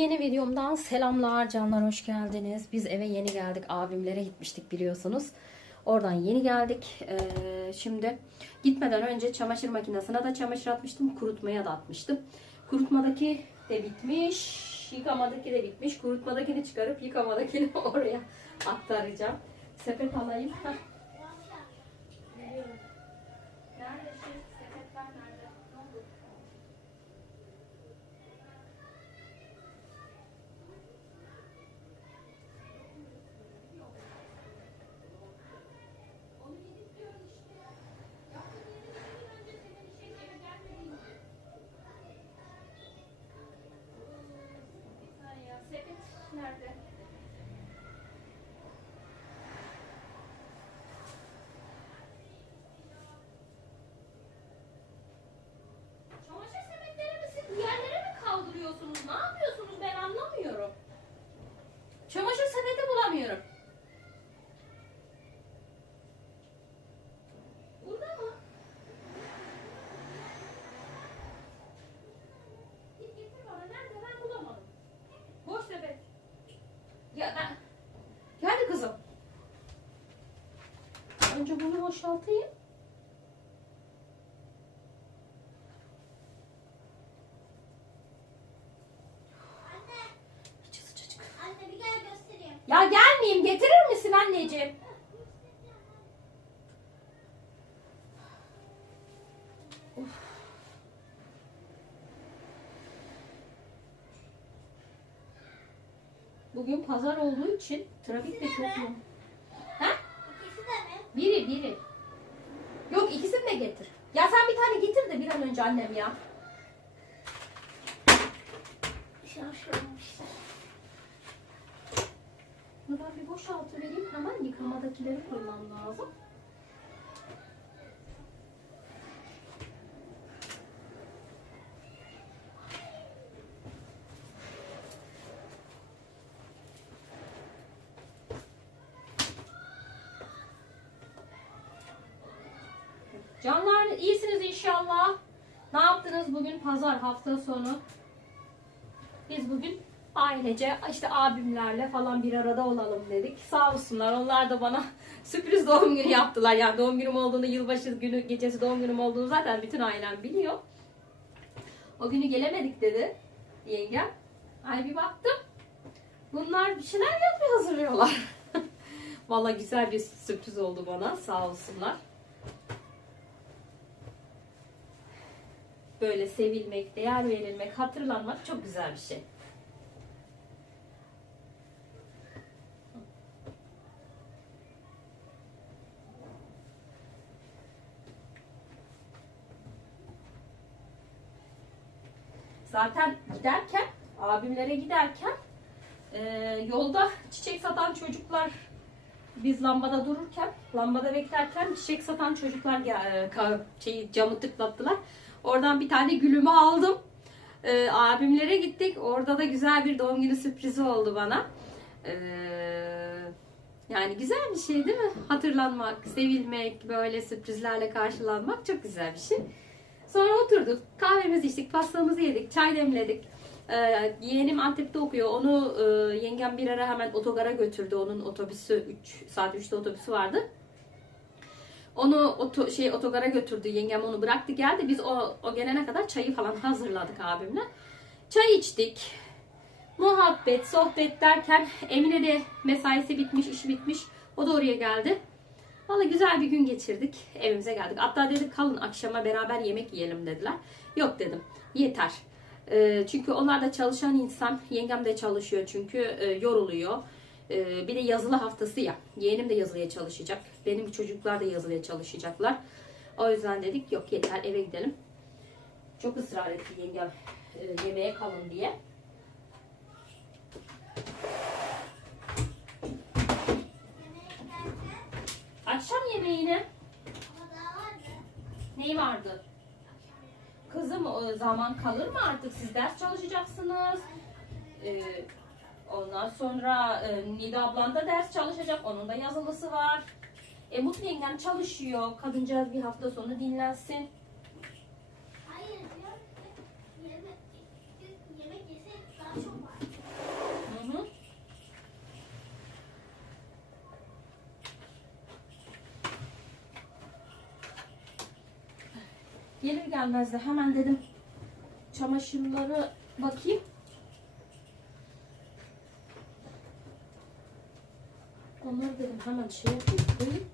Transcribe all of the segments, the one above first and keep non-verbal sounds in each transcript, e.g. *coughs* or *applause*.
Yeni videomdan selamlar canlar hoş geldiniz. Biz eve yeni geldik. Abimlere gitmiştik biliyorsunuz. Oradan yeni geldik. Ee, şimdi gitmeden önce çamaşır makinesine de çamaşır atmıştım. Kurutmaya da atmıştım. Kurutmadaki de bitmiş. Yıkamadaki de bitmiş. Kurutmadakini çıkarıp yıkamadakini *laughs* oraya aktaracağım. Sepet alayım. Heh. Geliyorum. Nerede şey? Sepetler nerede? Ne oldu? Sepet nerede? Çamaşır sepetlerimi siz yerlere mi kaldırıyorsunuz? Ne yapıyorsunuz? Ben anlamıyorum. Çamaşır sepeti bulamıyorum. Burada mı? Git getir bana. Nerede? Ben bulamadım. Boş sepet. Ya ben... Geldi kızım. Önce bunu boşaltayım. Anne, İçi sıcacık. anne bir gel göstereyim. Ya gelmeyeyim. Getirir misin anneciğim? Of. Bugün pazar olduğu için trafik de çok yoğun. Ha? İkisi de mi? Biri biri. Yok ikisini de getir. Ya sen bir tane getir de bir an önce annem ya. Şaşırmışlar. Bunu ben bir boşaltı vereyim hemen yıkamadakileri koymam lazım. Canlar iyisiniz inşallah. Ne yaptınız bugün pazar hafta sonu? Biz bugün ailece işte abimlerle falan bir arada olalım dedik. Sağ olsunlar onlar da bana *laughs* sürpriz doğum günü yaptılar. Yani doğum günüm olduğunu, yılbaşı günü gecesi doğum günüm olduğunu zaten bütün ailem biliyor. O günü gelemedik dedi yengem. Ay bir baktım. Bunlar bir şeyler yapmaya hazırlıyorlar. *laughs* Vallahi güzel bir sürpriz oldu bana. Sağ olsunlar. Böyle sevilmek, değer verilmek, hatırlanmak çok güzel bir şey. Zaten giderken, abimlere giderken e, yolda çiçek satan çocuklar biz lambada dururken, lambada beklerken çiçek satan çocuklar e, şeyi, camı tıklattılar. Oradan bir tane gülümü aldım. E, abimlere gittik. Orada da güzel bir doğum günü sürprizi oldu bana. E, yani güzel bir şey değil mi? Hatırlanmak, sevilmek, böyle sürprizlerle karşılanmak çok güzel bir şey. Sonra oturduk, kahvemizi içtik, pastamızı yedik, çay demledik. Ee, yeğenim Antep'te okuyor. Onu e, yengem bir ara hemen otogara götürdü. Onun otobüsü 3 saat 3'te otobüsü vardı. Onu oto, şey otogara götürdü. Yengem onu bıraktı geldi. Biz o, o gelene kadar çayı falan hazırladık abimle. Çay içtik. Muhabbet, sohbet derken Emine de mesaisi bitmiş, işi bitmiş. O da oraya geldi. Valla güzel bir gün geçirdik. Evimize geldik. Hatta dedik kalın akşama beraber yemek yiyelim dediler. Yok dedim. Yeter. Ee, çünkü onlar da çalışan insan. Yengem de çalışıyor çünkü e, yoruluyor. Ee, bir de yazılı haftası ya. Yeğenim de yazılıya çalışacak. Benim çocuklar da yazılıya çalışacaklar. O yüzden dedik yok yeter eve gidelim. Çok ısrar etti yengem e, yemeğe kalın diye. Yemeğe giderken Mı? neyi vardı? Kızım o zaman kalır mı artık? Siz ders çalışacaksınız. Ee, ondan sonra e, Nida ablan da ders çalışacak. Onun da yazılısı var. E, Mutlu yengem çalışıyor. Kadıncağız bir hafta sonu dinlensin. Hayır diyorum ki yemek, yemek yesek daha çok var. Gelir gelmez de hemen dedim çamaşırları bakayım. Onları dedim hemen şey yapayım.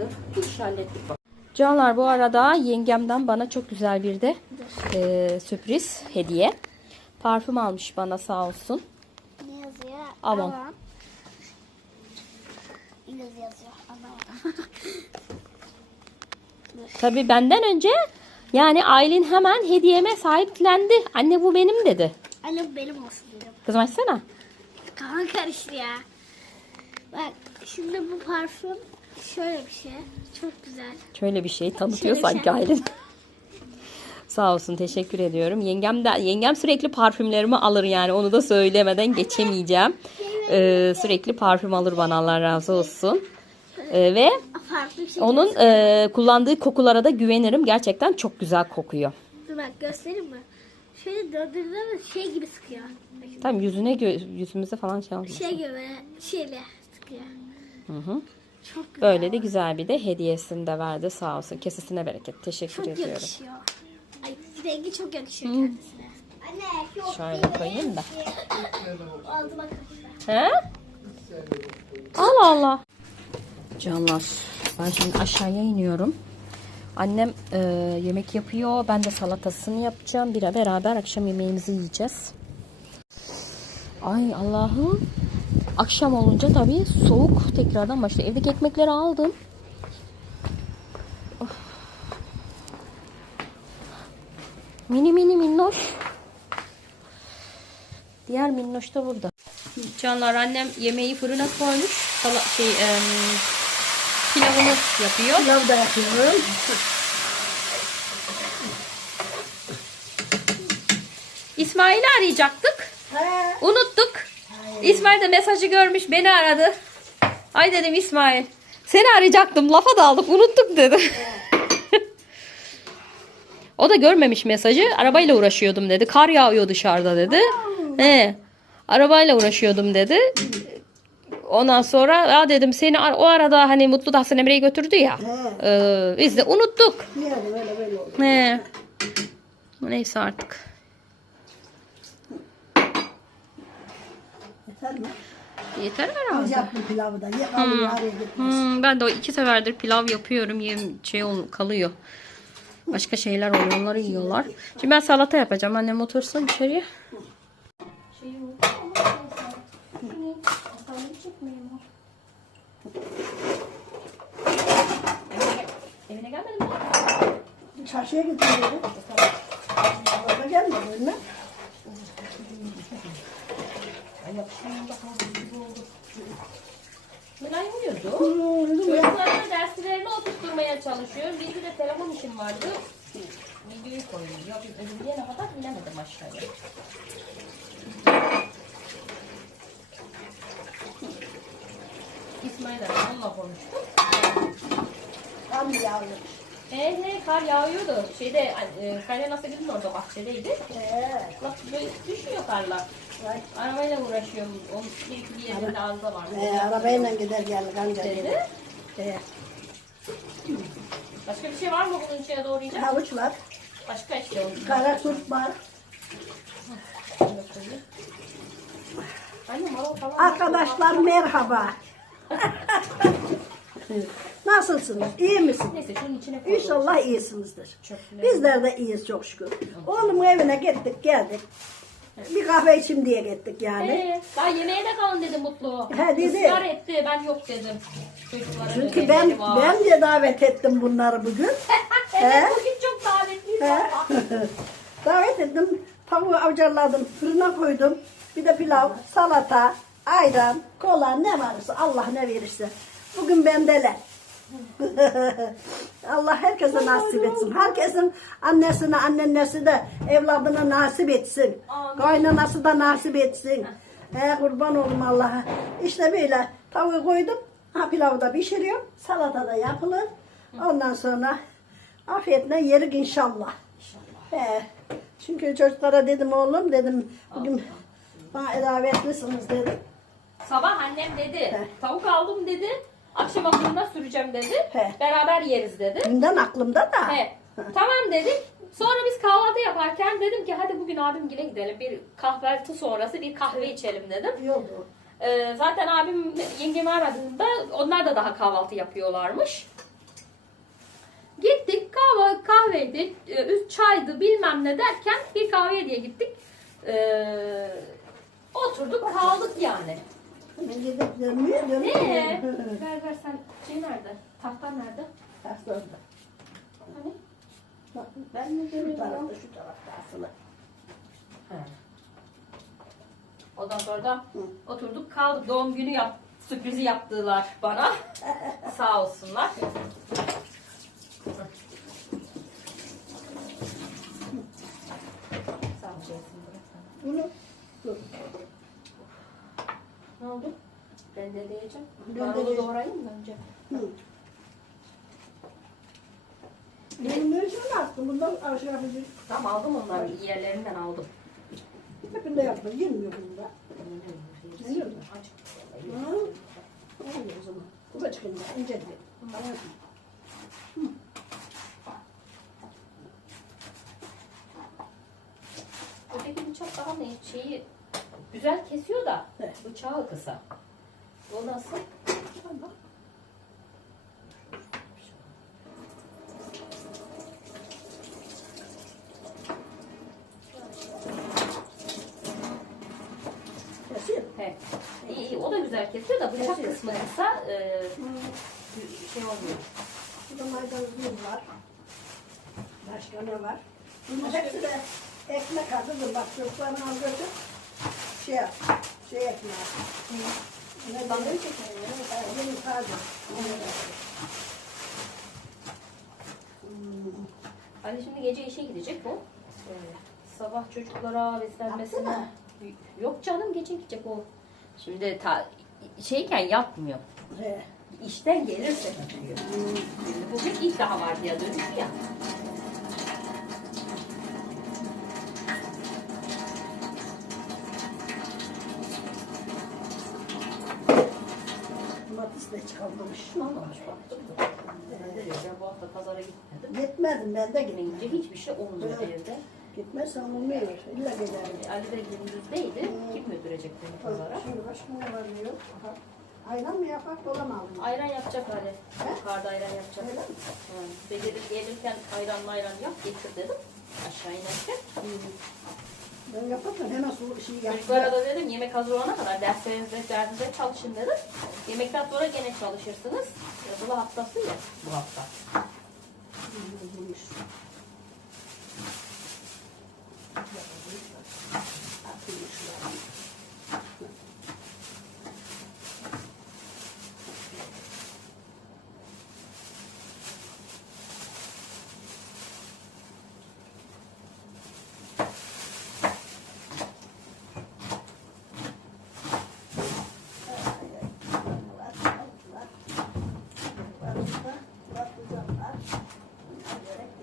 Tamamdır. Bu işi hallettik bak. Canlar bu arada yengemden bana çok güzel bir de e, sürpriz hediye. Parfüm almış bana sağ olsun. Ne yazıyor? Avon. İngilizce yazıyor. Tabii benden önce yani Aylin hemen hediyeme sahiplendi. Anne bu benim dedi. Anne bu benim olsun dedim. Kızım açsana. Kafam karıştı ya. Bak şimdi bu parfüm şöyle bir şey. Çok güzel. Şöyle bir şey tanıtıyor Şöyle sanki şey. Aylin. *laughs* Sağ olsun teşekkür ediyorum. Yengem de yengem sürekli parfümlerimi alır yani onu da söylemeden geçemeyeceğim. Ee, sürekli parfüm alır bana Allah razı olsun. Ee, ve şey. onun e, kullandığı kokulara da güvenirim. Gerçekten çok güzel kokuyor. Dur bak göstereyim mi? Şöyle döndürdüğümde şey gibi sıkıyor. Tamam yüzüne yüzümüze falan şey olmasın. Şey gibi şeyle sıkıyor. Hı hı. Çok güzel. Böyle de güzel bir de hediyesini de verdi sağ olsun. Kesesine bereket. Teşekkür Çok ediyorum. yakışıyor. Ay rengi çok yakışıyor kendisine. Anne çok Şöyle koyayım da. *coughs* Aldı bak. He? Allah Allah. Canlar ben şimdi aşağıya iniyorum. Annem e, yemek yapıyor. Ben de salatasını yapacağım. Bir beraber akşam yemeğimizi yiyeceğiz. Ay Allah'ım. Akşam olunca tabii soğuk tekrardan başlıyor. Evdeki ekmekleri aldım. Of. Mini mini minnoş. Diğer minnoş da burada. Canlar annem yemeği fırına koymuş. Sala, şey, em, pilavını yapıyor. Pilav da yapıyorum. İsmail'i arayacaktık. He. Unuttuk. İsmail de mesajı görmüş beni aradı. Ay dedim İsmail. Seni arayacaktım lafa daldık unuttuk dedi. *laughs* o da görmemiş mesajı. Arabayla uğraşıyordum dedi. Kar yağıyor dışarıda dedi. He. Arabayla uğraşıyordum dedi. Ondan sonra ya dedim seni o arada hani Mutlu da Hasan Emre'yi götürdü ya. He. Ee, biz de unuttuk. Yani böyle böyle oldu. He. Neyse artık. Yeter mi? Yeter Az herhalde. yaptım pilavı da. Ye kalın araya gitmez. Hmm, ben de o iki seferdir pilav yapıyorum. Yem şey ol, kalıyor. Başka şeyler oluyor. Onları yiyorlar. Şimdi ben salata yapacağım. Annem otursun dışarıya. Evine gelmedin mi? Çarşıya gidiyorum. Araba gelmedi önüne. Nilay uyuyordu. Hmm, Çocuklarına derslerini oturtmaya çalışıyorum. Bir de telefon işim vardı. Videoyu koyuyor. Bir ödülüye kadar bilemedim aşağıya. İsmail'le onunla konuştum. Tam yağıyor. Ee, ne kar yağıyordu. Şeyde e, kaynar nasıl gidin orada bahçedeydi. He. Bak böyle düşüyor karlar. Arabayla uğraşıyorum. Onun bir iki yerinde da var. He, arabayla gider geldik anca. Dedi. He. Başka bir şey var mı bunun içine doğrayacak? Havuç var. Başka işte onun. Kara turp var. Arkadaşlar merhaba. *laughs* Nasılsınız? İyi misiniz? Neyse şunun içine koy. İnşallah iyisinizdir. Bizler de iyiyiz çok şükür. Oğlumun evine gittik geldik. Bir kahve içim diye gittik yani. Ee, daha yemeğe de kalın dedi Mutlu. He, dedi. Israr etti. Ben yok dedim. Çocuklara Çünkü ben var. ben de davet ettim bunları bugün. *laughs* Evet He? bugün çok davetliyiz *laughs* davet ettim. Tavuğu avcarladım, fırına koydum. Bir de pilav, salata, ayran, kola ne varsa Allah ne verirse. Bugün bendeler. *laughs* Allah herkese nasip etsin. Herkesin annesine, annenesi de evladına nasip etsin. Amin. Kaynanası da nasip etsin. He kurban olum Allah'a. İşte böyle tavuğu koydum. Ha pilavı da pişiriyorum. Salata da yapılır. Ondan sonra afiyetle yerik inşallah. He. Çünkü çocuklara dedim oğlum dedim bugün bana edavetlisiniz dedim. Sabah annem dedi. He. Tavuk aldım dedi. Akşama fırına süreceğim dedi. He. Beraber yeriz dedi. Dünden aklımda da. He. Tamam dedik. Sonra biz kahvaltı yaparken dedim ki hadi bugün abimgile gidelim. Bir kahvaltı sonrası bir kahve içelim dedim. İyi oldu. Ee, zaten abim yengemi aradığında onlar da daha kahvaltı yapıyorlarmış. Gittik kahve, kahveydi, e, üst çaydı bilmem ne derken bir kahveye diye gittik. Ee, oturduk kaldık yani. Gidip dönmüyor dönmüyor. Ne? *laughs* ver ver sen şey nerede? Tahtan nerede? Ters döndü. Hani? Bak, Ben mi Şu tarafta şu tarafta asılı. Ondan sonra da oturduk kaldık. Doğum günü yap, sürprizi yaptılar bana. *laughs* Sağ olsunlar. Sağ ol. Bunu dur. Ne oldu? Ben de diyeceğim. Ben Ben de onu diyeceğim. doğrayayım mı önce? Hı. Benim ne işim attım bundan aşağı yapacak. Tamam aldım onları yerlerinden aldım. Hepinde yaptım. Girmiyor bunda. Geliyor mu? Aç. Ha? Olmuyor o zaman. Bu da çıkınca ince bir. Tamam. Öteki bıçak daha ne şeyi güzel kesiyor da Evet. bıçağı kısa. O nasıl? Tamam. Kesin. He. İyi, iyi, o da güzel kesiyor da bıçak Kesiyor. Kısmı kısa e, şey olmuyor. Burada maydanozumuz var. Başka ne var? Bunun hepsi de ekmek hazırdır. Bak çocuklarını al götür. Şey yap. Şey ekmeği. Ne dalga çekelim Benim taze. Hmm. Hani şimdi gece işe gidecek bu. E, sabah çocuklara beslenmesine. Yok canım gece gidecek o. Şimdi ta, şeyken yapmıyor. He. İşten gelirse yapıyor. Bugün ilk daha var diye dönüş ya. Domates de çıkarmamış. Olmamış baktım da. Ben de diyorum, ben bu hafta pazara gitmedim. Gitmedim ben de gitmedim. Hiçbir şey olmuyor Evet. evde. Gitmezsem olmuyor. İlla giderim. E, Ali de gündüzdeydi. Kim götürecek beni pazara? Şimdi başka ne var? Aha. Ayran mı yapak dola mı aldın? Ayran yapacak Ali. He? Yukarıda ayran yapacak. Öyle mi? Hı. Becerip gelirken ayran mayran yap getir dedim. Aşağı inerken. Ben yaparım hemen su Çocuklara yaptım. da dedim yemek hazır olana kadar derslerinizde, dersinizde çalışın dedim. Yemekten sonra gene çalışırsınız. Yazılı haftası ya bu hafta. Bulmuş.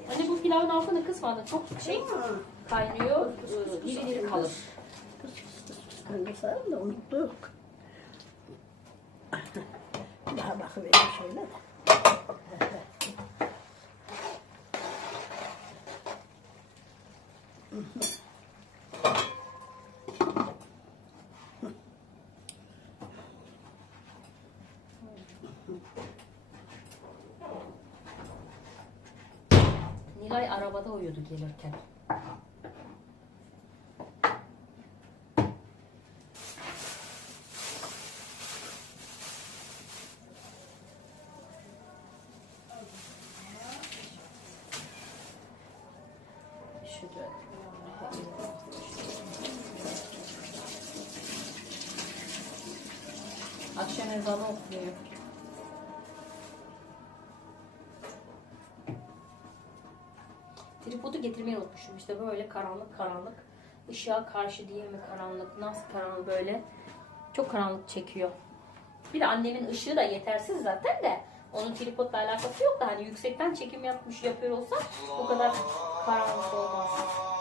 Hani pilavın altını kısmadın. Çok şey Ha. Kaynıyor. Diri diri kalır. Sarım da unuttuk. Daha bakıvereyim şöyle de. Nilay arabada uyudu gelirken. Getirmeyi unutmuşum. İşte böyle karanlık karanlık. Işığa karşı diye mi karanlık? Nasıl karanlık böyle? Çok karanlık çekiyor. Bir de annemin ışığı da yetersiz zaten de. Onun tripodla alakası yok da hani yüksekten çekim yapmış yapıyor olsa o kadar karanlık olmaz.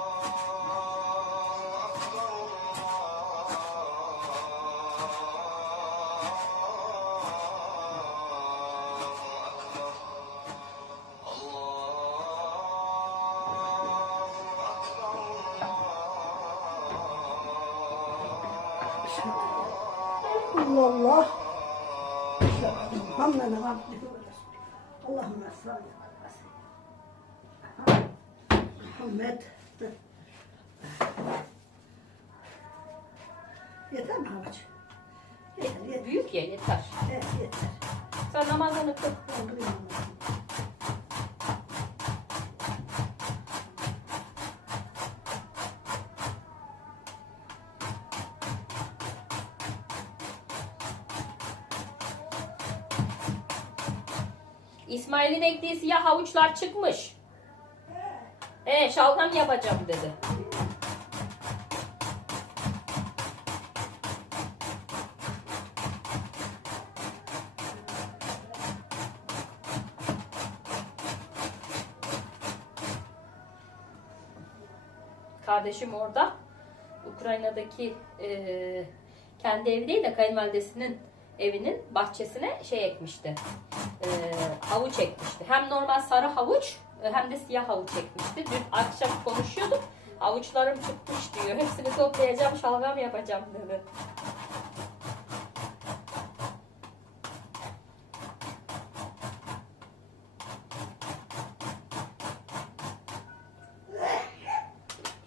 Yeter mi havacı? Yeter, yeter. Büyük ya yeter. Evet, yeter. Sen namazını kıl. Ben duyuyorum. İsmail'in ektiği siyah havuçlar çıkmış. E şalgam yapacağım dedi. Kardeşim orada. Ukrayna'daki e, kendi evi değil de kayınvalidesinin evinin bahçesine şey ekmişti. E, havuç ekmişti. Hem normal sarı havuç e, hem de siyah havuç ekmişti. Dün akşam konuşuyorduk. Avuçlarım çıkmış diyor. Hepsini toplayacağım, şalgam yapacağım dedi.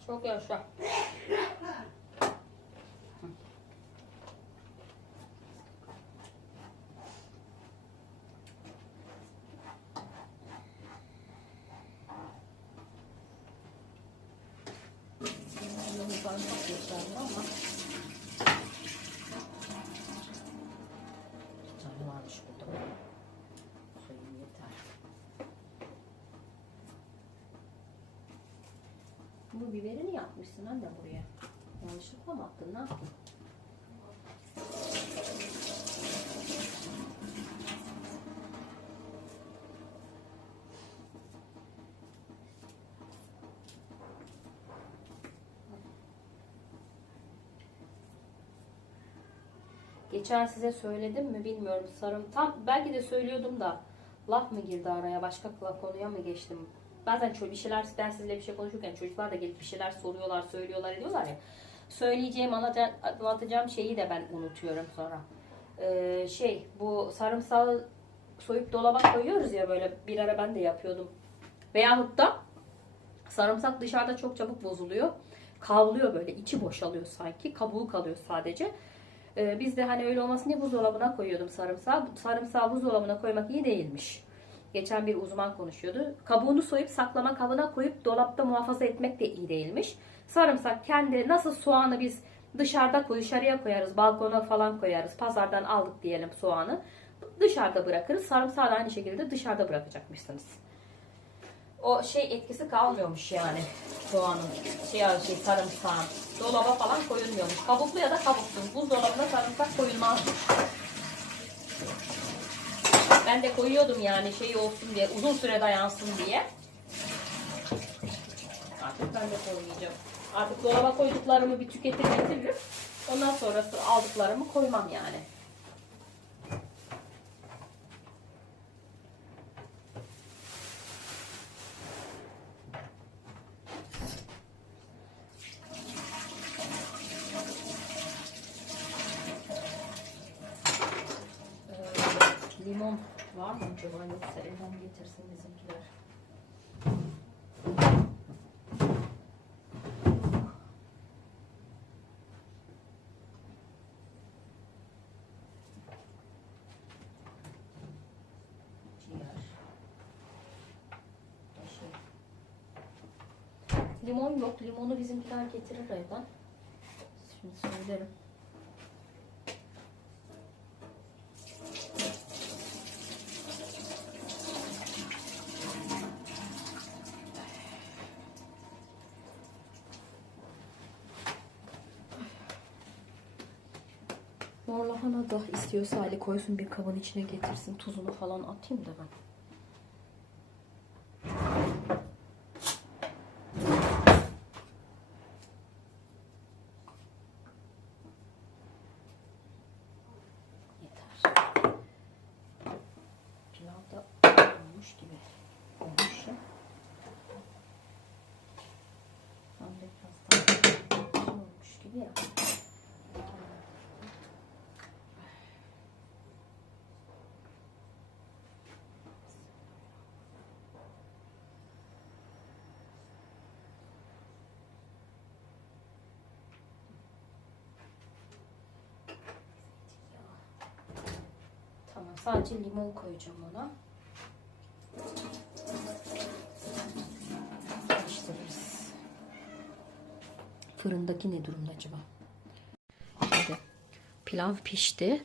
Çok yaşa. Ama canı varmış burada. Suyum yeter. Bu biberini yapmışsın anne buraya. Yanlışlıkla mı attın? Ne yaptın? Geçen size söyledim mi bilmiyorum sarım. Tam belki de söylüyordum da laf mı girdi araya başka konuya mı geçtim? Bazen ço- bir şeyler ben sizinle bir şey konuşurken çocuklar da gelip bir şeyler soruyorlar, söylüyorlar, ediyorlar ya. Söyleyeceğim, anlatacağım şeyi de ben unutuyorum sonra. Ee, şey bu sarımsağı soyup dolaba koyuyoruz ya böyle bir ara ben de yapıyordum. Veyahut da sarımsak dışarıda çok çabuk bozuluyor. Kavruluyor böyle içi boşalıyor sanki. Kabuğu kalıyor sadece. Ee, biz de hani öyle olmasın diye buzdolabına koyuyordum sarımsağı. Sarımsağı buzdolabına koymak iyi değilmiş. Geçen bir uzman konuşuyordu. Kabuğunu soyup saklama kabına koyup dolapta muhafaza etmek de iyi değilmiş. Sarımsak kendi nasıl soğanı biz dışarıda koy, dışarıya koyarız, balkona falan koyarız. Pazardan aldık diyelim soğanı. Dışarıda bırakırız. Sarımsağı da aynı şekilde dışarıda bırakacakmışsınız. O şey etkisi kalmıyormuş yani soğanın, şey, şey sarımsağın. Dolaba falan koyulmuyormuş. Kabuklu ya da kabuksuz. Buzdolabına sarımsak koyulmazmış. Ben de koyuyordum yani şey olsun diye, uzun süre dayansın diye. Artık ben de koymayacağım. Artık dolaba koyduklarımı bir tüketir bitiririm. Ondan sonrası aldıklarımı koymam yani. Ee, limon var mı acaba yoksa evden getirsin bizimkiler. Limon yok. Limonu bizimkiler getirir evden. Şimdi söylerim. Mor lahana da istiyorsa Ali koysun bir kabın içine getirsin. Tuzunu falan atayım da ben. Yeter. Pilav da olmuş gibi olmuş ya. Ben de biraz daha şey olmuş gibi ya. Tamam sadece limon koyacağım ona. Karıştırırız. Fırındaki ne durumda acaba? Şimdi pilav pişti.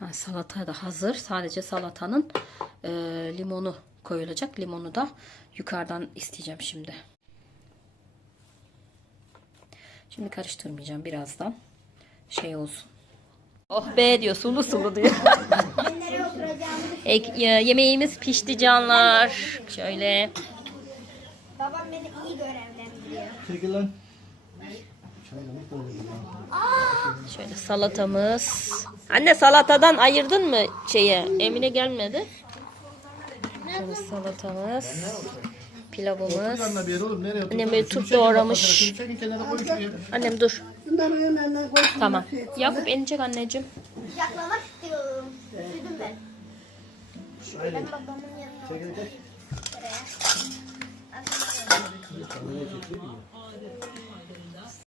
Ha, salata da hazır. Sadece salatanın e, limonu koyulacak. Limonu da yukarıdan isteyeceğim şimdi. Şimdi karıştırmayacağım birazdan. Şey olsun. Oh be diyor sulu sulu diyor. Ek- ye- yemeğimiz pişti canlar. Şöyle. Babam beni iyi görevlendiriyor. Çekil lan. Şöyle salatamız. Anne salatadan ayırdın mı şeye? Emine gelmedi. Şöyle salatamız. Pilavımız. Annem böyle turp doğramış. Annem dur. Bunları önüne koy. Tamam. Yakup inecek anneciğim. Kucaklamak istiyorum. Üşüdüm ben. Ben babamın yanına Çekil geç. oturaya.